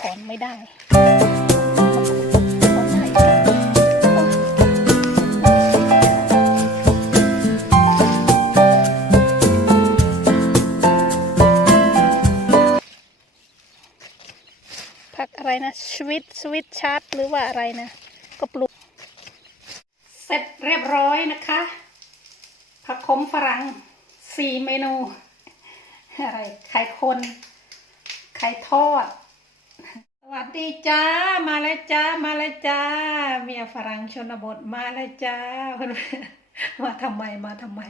ถอนไม่ได้ถอนได้ผักอะไรนะสวิตสวิตชาร์ตหรือว่าอะไรนะ ก็ปลูก เสร็จเรียบร้อยนะคะ ผักขมฝรั่งสี่เมนู อะไร ไข่คน ไข่ทอด สวัสดีจ้า มาแล้วจ้า มาแล้วจ้า เมียฝรั่งชนบทมาแล้วจ้าเพื่อนมาทำไมมาทำไม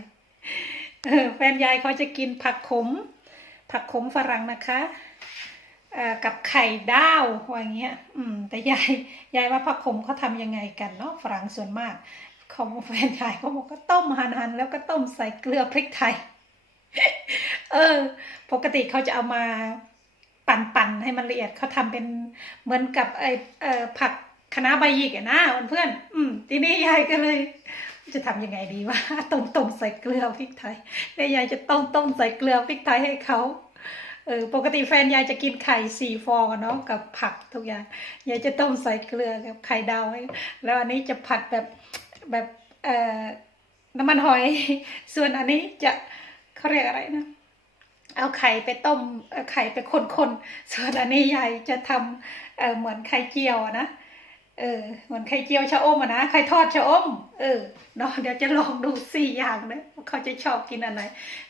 เออแฟนยายเขาจะกินผักขม ผักขมฝรั่งนะคะกับไข่ดาวว่าอย่างเงี้ย อืม แต่ยายยายว่าผักขมเขาทำยังไงกันเนาะฝรั่งส่วนมากเขาแฟนยายเขาบอกก็ต้มหั่นแล้วก็ต้มใส่เกลือพริกไทย เออ ปกติเขาจะเอามา ปั่นให้มันละเอียดเขาทำเป็นเหมือนกับไอเอ่อผักคะน้าใบหยิกอะนะเพื่อนอืมทีนี้ยายก็เลย จะทำยังไงดีวะต้มต้มใส่เกลือพริกไทยแล้วยายจะต้มต้มใส่เกลือพริกไทยให้เขาเออปกติแฟนยายจะกินไข่สี่ฟองเนาะกับผักทุกอย่างยายจะต้มใส่เกลือกับไข่ดาวให้แล้วอันนี้จะผัดแบบแบบเอ่อน้ำมันหอย ส่วนอันนี้จะเขาเรียกอะไรนะ เอาไข่ไปต้มเอาไข่ไปคนๆส่วนอันนี้ยายจะทำเออเหมือนไข่เจียวนะเออเหมือนไข่เจียวชะอมอะนะไข่ทอดชะอม เออเนาะเดี๋ยวจะลองดูสี่อย่างนะเขาจะชอบกินอันไหน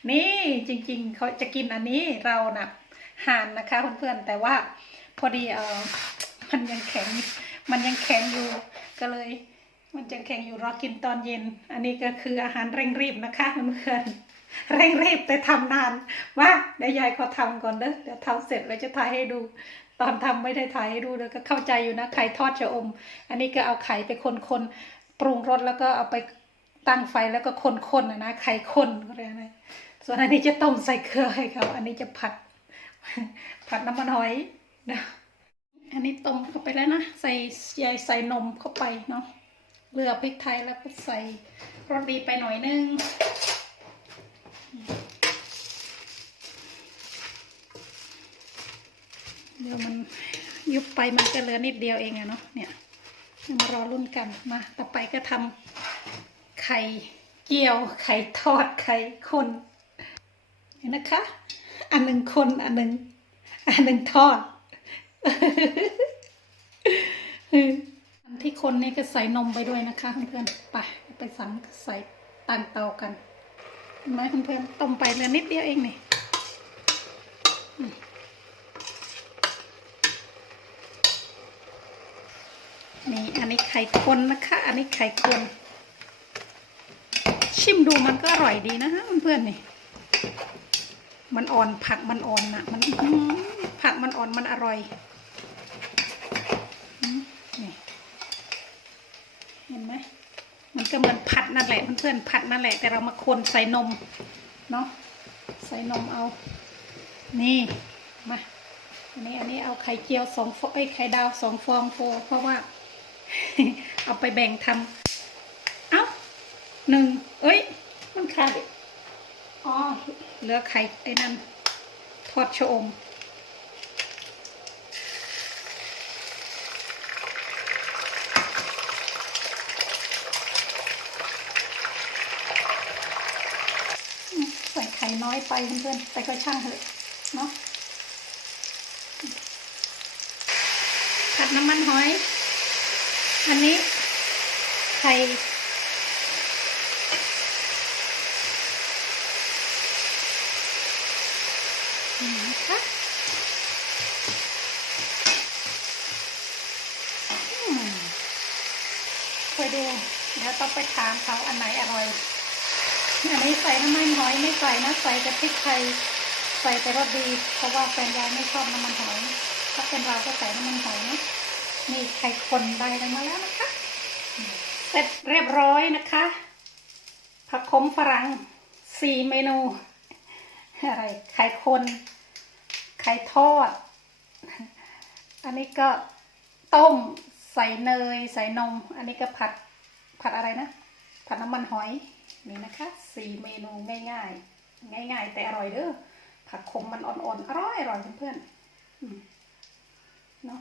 นี่จริง ๆเขาจะกินอันนี้เรานะ่ะห่านนะคะเพื่อนๆแต่ว่าพอดีเออมันยังแข็งมันยังแข็งอยู่ก็เลย มันยังแข็งอยู่รอกินตอนเย็น อันนี้ก็คืออาหารเร่งรีบนะคะเพื่อนๆ เร่งรีบแต่ทำนานว่าเดี๋ยวยายก็ทำก่อนเด้อเดี๋ยวทำเสร็จแล้วจะถ่ายให้ดู ตอนทำไม่ได้ถ่ายให้ดูเลยก็เข้าใจอยู่นะไข่ทอดชะอม อันนี้ก็เอาไข่ไปคนๆปรุงรสแล้วก็เอาไปตั้งไฟแล้วก็คนๆนะนะไข่คนก็เลยกนะส่วนอันนี้จะต้มใส่เกลือให้เขาอันนี้จะผัด ผัดน้ำมันหอยนะอันนี้ต้มเข้าไปแล้วนะใส่ยายใส่นมเข้าไปเนาะเกลือพริกไทยแล้วก็ใส่รสดีไปหน่อยนึง ดี๋ยวมันยุบไปมันก็เหลือนิดเดียวเองอะเนาะเนี่ยมารอรุ่นกันมาต่อไปก็ทำไข่เจียว ไข่ทอดไข่คนเห็นนะคะ อันหนึ่งคนอันหนึ่งอันหนึ่งทอดอันที่คนนี่ก็ใส่นมไปด้วยนะคะเพื่อนๆไปไปสั่งใส่ตั้งเตากันเห็นไหมเพื่อนๆต้มไปเหลือนิดเดียวเองนี่ นี่อันนี้ไข่คนนะคะ อันนี้ไข่คน ชิมดูมันก็อร่อยดีนะฮะเพื่อนๆนี่ มันอ่อนผักมันอ่อนนะมันผักมันอ่อนมันอร่อยนี่เห็นไหมมันก็เหมือนผัดนั่นแหละเพื่อนๆผัดนั่นแหละ แต่เรามาคนใส่นมเนาะใส่นมเอา นี่มาอันนี้อันนี้เอาไข่เจียวสองฟองไอ้ยไข่ดาวสองฟองโฟเพราะว่า เอาไปแบ่งทำ เอ้าหนึ่ง เอ้ย มันขาดอ๋อ เหลือไข่ไอ้นั่น ทอดชะอม ใส่ไข่น้อยไปเพื่อนๆแต่ก็ช่างเถอะ เนาะผัดน้ำมันหอย อันนี้ไข่นี่นะคะอืมคอยดูเดี๋ยวต้องไปถามเขาอันไหนอร่อย อันนี้ใส่น้ำมันหอยไม่ใส่นะใส่กระพริกไทยใส่แต่รสดี เพราะว่าแฟนยายไม่ชอบน้ำมันหอย ถ้าเป็นเราก็ใส่น้ำมันหอยนะ นี่ไข่คนใบกันมาแล้วนะคะ เสร็จเรียบร้อยนะคะ ผักขมฝรั่งสี่เมนู อะไร ไข่คน ไข่ทอด อันนี้ก็ต้มใส่เนย ใส่นม อันนี้ก็ผัด ผัดอะไรนะ ผัดน้ำมันหอย นี่นะคะสี่เมนูง่ายๆ ง่าย ๆ แต่อร่อยเด้อผักขมมันอ่อนๆ อร่อยอร่อยเพื่อนๆเนาะ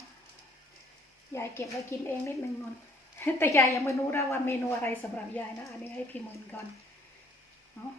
ยายเก็บไว้กินเองนิดนึงนนแต่ยายยังไม่รู้นะว่าเมนูอะไรสำหรับยายนะ อันนี้ให้พี่มนก่อนเนาะ